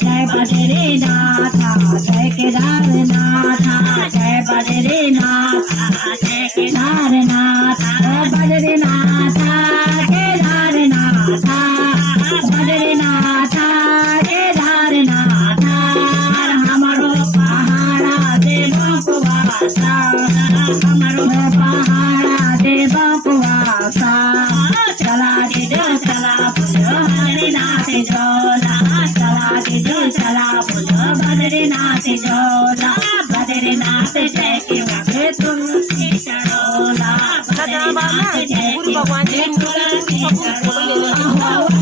जय बद्रीनाथ जय केदारनाथ जय बद्रीनाथ जय केदारनाथ बद्रीनाथ केदारनाथ बद्रीनाथ केदारनाथ हमारो पहाड़ा देव कुवासा हमारो पहाड़ा देव कुवासा चला दीदो चला बोलो बद्रीनाथ जोला चला दीदो चला बोलो बद्रीनाथ जोला बद्रीनाथ जय के वाके तुलसी चढ़ोला बद्रीनाथ जय के वाके तुलसी चढ़ोला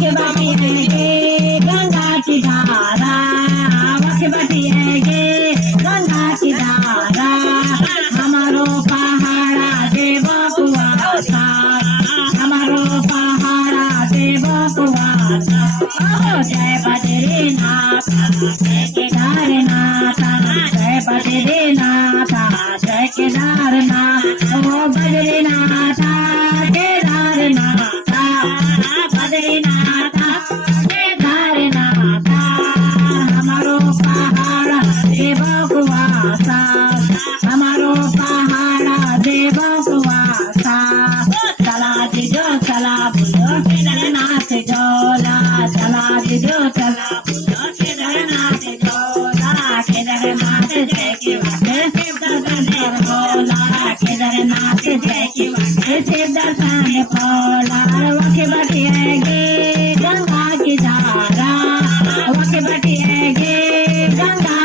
के बाटी है गंगा की धारा के बाटी है गंगा की धारा हमारो पहाड़ा देव कुवासा हमारो पहाड़ा देव कुवासा जय बद्रीनाथ जय केदारनाथ जय बद्रीनाथ जय केदारनाथ ओ बद्रीनाथ केदारनाथ बद्रीनाथ केदारनाथ हमारो पहाड़ा देव कुवासा हमारो पहाड़ा देव कुवासा चला दीदो चला बोलो केदारनाथ जोला चला दीदो चला बोलो केदारनाथ जोला केदारनाथ जय के वाके दर्शन भोला केदारनाथ जय के वाके से दर्शन भोला वाके बाटी है गंगा की धारा वाके बाटी है गंगा